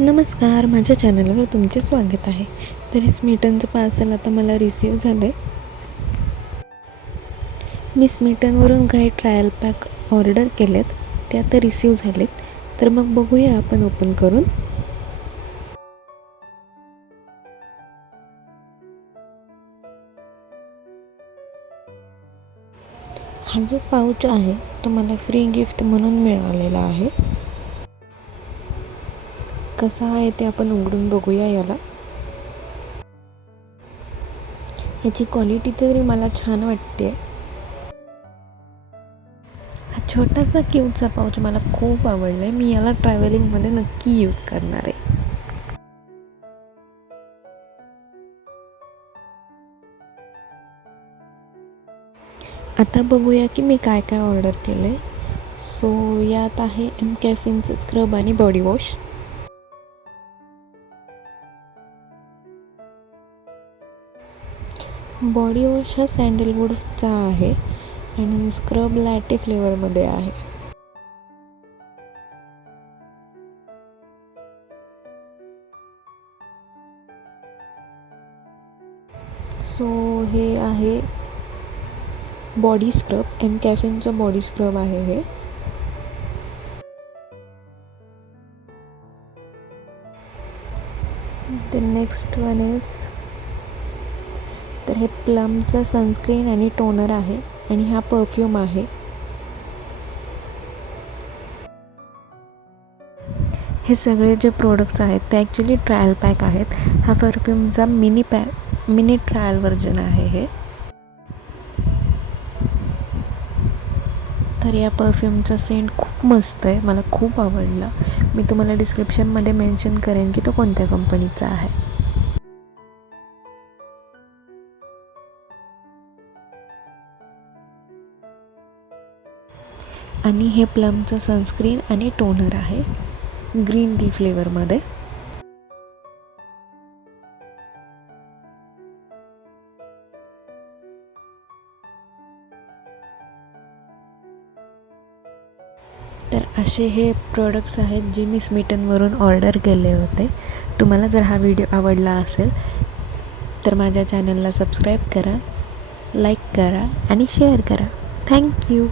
नमस्कार, माझ्या चॅनलवर तुमचे स्वागत आहे. तर हे स्मिटनचं पार्सल आता मला रिसीव झालं आहे. मी स्मिटनवरून काही ट्रायल पॅक ऑर्डर केलेत, ते आता रिसीव झालेत. तर मग बघूया आपण ओपन करून. हा जो पाऊच आहे तो मला फ्री गिफ्ट म्हणून मिळालेला आहे. कसा आहे ते आपण उघडून बघूया याला. याची क्वालिटी तरी मला छान वाटते. हा छोटासा क्यूटचा पाऊच मला खूप आवडला आहे. मी याला ट्रॅव्हलिंगमध्ये नक्की यूज करणार आहे. आता बघूया की मी काय काय ऑर्डर केलं आहे. यात आहे कॅफिनचं स्क्रब आणि बॉडी वॉश. बॉडी वॉश हा सँडलवूडचा आहे आणि स्क्रब लॅटे फ्लेवरमध्ये आहे. हे आहे बॉडी स्क्रब, कॅफिनचं बॉडी स्क्रब आहे हे. द नेक्स्ट वन इज, तर हे प्लमचं सनस्क्रीन आणि टोनर आहे आणि हा परफ्यूम आहे. हे सगळे जे प्रोडक्ट्स आहेत ते ॲक्च्युली ट्रायल पॅक आहेत. हा परफ्यूमचा मिनी ट्रायल व्हर्जन आहे हे. तर या परफ्यूमचा सेंट खूप मस्त आहे, मला खूप आवडला. मी तुम्हाला डिस्क्रिप्शनमध्ये मेन्शन करेन की तो कोणत्या कंपनीचा आहे. आणि हे प्लमचं सनस्क्रीन आणि टोनर आहे ग्रीन टी फ्लेवरमध्ये. तर असे हे प्रोडक्ट्स आहेत जे मी स्मिटनवरून ऑर्डर केले होते. तुम्हाला जर हा व्हिडिओ आवडला असेल तर माझ्या चॅनलला सबस्क्राईब करा, लाईक करा आणि शेअर करा. थँक्यू.